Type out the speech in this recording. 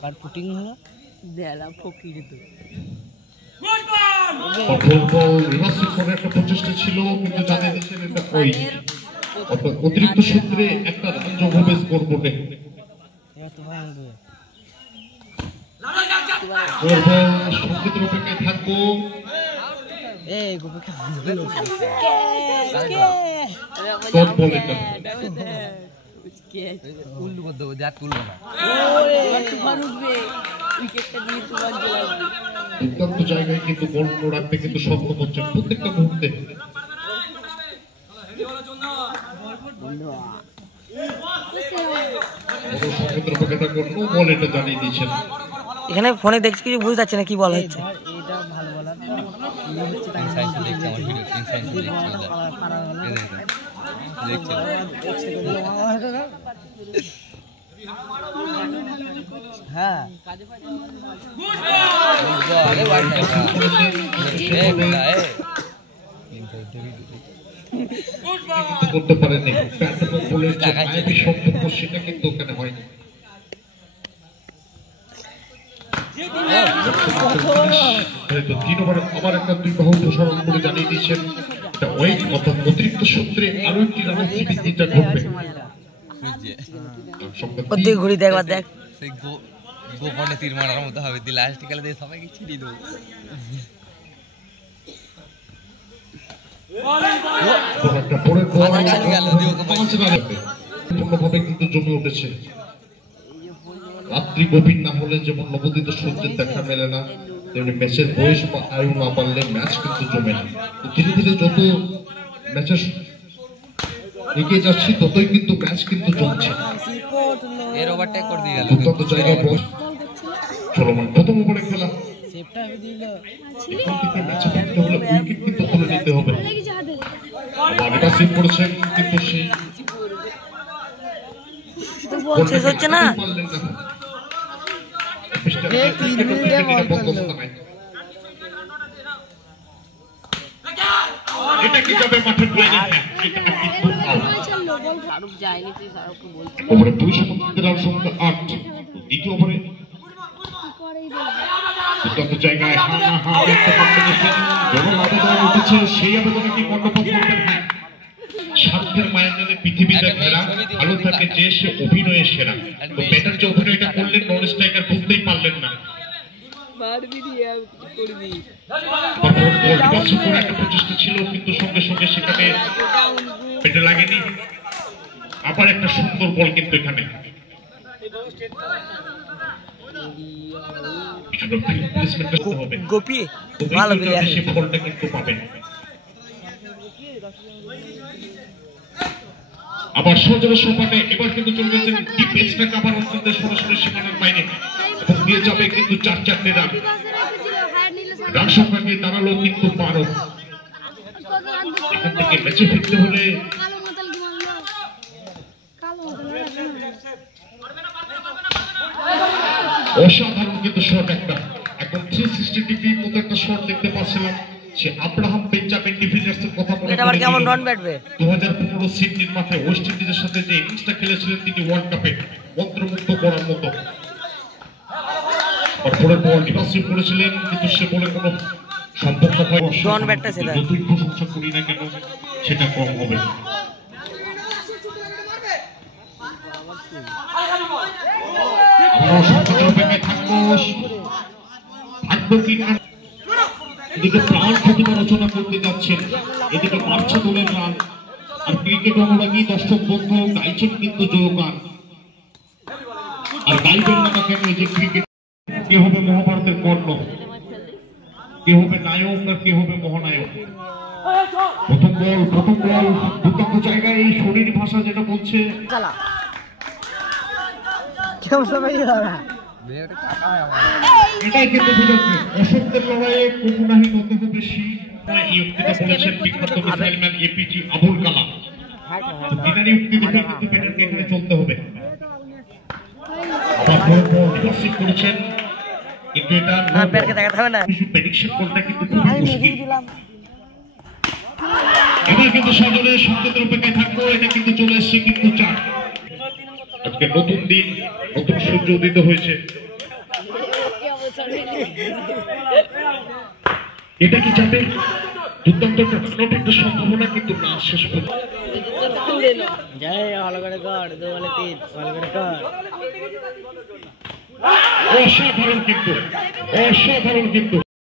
কার putting হলো দেলা ফকির তো একটা প্রচেষ্টা ছিল কিন্তু জানেন এটা কই অতিরিক্ত সূত্রে একটা রান যোগ হবে স্কোরবোর্ডে সংকেতের অপেক্ষায় থাকবো দুর্দান্ত জায়গায় কিন্তু বল রাখতে কিন্তু সক্ষম হচ্ছেন প্রত্যেকটা মুহূর্তে। এখানে ফোনে দেখছি কিছু বুঝতে পারছি না কি বলা হচ্ছে। হ্যাঁ করতে পারেনি সম্পর্ক সেটা কিন্তু ওখানে হয়নি। তিন ওভারে আবার একটা 2 বাহু প্রসারণ করে জানিয়ে দিচ্ছেন অতিরিক্ত সূত্রে আরো একটি রানের বৃদ্ধিটা ঘটবে। ঘুরি দেখবার দেখ গোপনে তীর মারার মতো হবে লাস্ট কালে দিয়ে সবাইকে ছিটিয়ে দেবো। কিন্তু জমে উঠেছে রাত্রি গভীর না হলে যেমন নবদিত সূর্যের দেখা মেলে না তেমনি ম্যাচের বয়স বা আয়ু না পারলে ম্যাচ কিন্তু জমে না। ধীরে ধীরে যত ম্যাচের এগিয়ে যাচ্ছি ততই কিন্তু ম্যাচ কিন্তু জমছে। এর ওভারটেক করে দিয়ে গেল দুর্দান্ত জায়গায় বল চলমান প্রথম ওভারে খেলা এখান থেকে ম্যাচে ফিরতে হলে উইকেট কিন্তু তুলে নিতে হবে। আবার এটা সেভ করেছেন কিন্তু সেই শেষ হচ্ছে না এটা কি যাবে মাঠের প্লেনে এটা কিন্তু শাহরুখ যায়নি তুই শাহরুখকে বলছিস ওভারে 2 সমুদ্রের রান সংখ্যা 8 দ্বিতীয় ওভারে দুর্দান্ত জায়গায় দেখতে পাচ্ছেন যখন আবেদন উঠেছে সেই আবেদনে কি কর্ণপাত করবেন। হ্যাঁ স্বার্থের মায়াজালে পৃথিবীতে ঘেরা ভালো থাকে যে সে অভিনয়ে সেরা। তো ব্যাটার যে অভিনয়টা করলেন নন স্ট্রাইকার বুঝতেই পারলেন না। একটা প্রচেষ্টা ছিল কিন্তু সঙ্গে সঙ্গে সেখানে পেটে লাগেনি। আবার একটা সুন্দর বল কিন্তু এখানে গোপী ভালো সে বলটা কিন্তু পাবেন। আবার সজল সোপানে এবার কিন্তু চলে গেছেন ডিপ এক্সট্রা কভার অন্তত সরাসরি সীমানার বাইরে এবং দিয়ে যাবে কিন্তু 4-4 রান। রান সংখ্যা নিয়ে দাঁড়ালো কিন্তু 12। এখান থেকে ম্যাচে ফিরতে হলে অসাধারণ কিন্তু শট একটা একদম 360 ডিগ্রির মতো একটা শট দেখতে পাচ্ছিলাম। সে আব্রাহাম বেঞ্জামিন ডিভিলিয়ার্সের কথা মনে এটা আবার কেমন রান ব্যাটবে 2015 সিডনির মাঠে ওয়েস্ট ইন্ডিজের সাথে যে ইনিংসটা খেলেছিলেন তিনি ওয়ার্ল্ড কাপে মন্ত্রমুগ্ধ করার মতো। আর পরে বল ডিফেন্সিভ করেছিলেন কিন্তু সে বলে কোনো সম্পর্ক হয় রান ব্যাটটা সেটা যতই প্রশংসা করি না কেন সেটা কম হবে। আমরা সংকটের অপেক্ষায় থাকবো কি না। এদিকে প্রাণ প্রতিভা রচনা করতে যাচ্ছেন এদিকে মারছে দলের রান আর ক্রিকেট অনুরাগী দর্শক বন্ধু গাইছেন কিন্তু জয়গান। আর গাইবেন না কেন যে ক্রিকেট কে হবে মহাভারতের কর্ণ কে হবে নায়ক আর কে হবে মহানায়ক। প্রথম বল দুর্দান্ত জায়গায় এই শরীর ভাষা যেটা বলছে এটাই কিন্তু বোঝাচ্ছে অসত্যের লড়াইয়ে করুণাহীন হতে হবে বেশি। এই উক্তিটা বলেছেন বিখ্যাত মিসাইলম্যান এপিজি আবুল কালাম। তিনারই উক্তি দেখে কিন্তু ব্যাটারকে এখানে চলতে হবে। আবার ডিফেন্সিভ করেছেন কিন্তু এটা ব্যাটকে দেখাতে হবে না প্রেডিকশন করতে কিন্তু খুবই মুশকিল। এবার কিন্তু সজলের সংকেতের অপেক্ষায় থাকবো। এটা কিন্তু চলে এসছে কিন্তু 4। আজকে নতুন দিন, নতুন সূর্য উদিত হয়েছে। এটা কি যাবে দুর্দান্ত একটা সম্ভাবনা, কিন্তু না শেষ পর্যন্ত অসাধারণ কিন্তু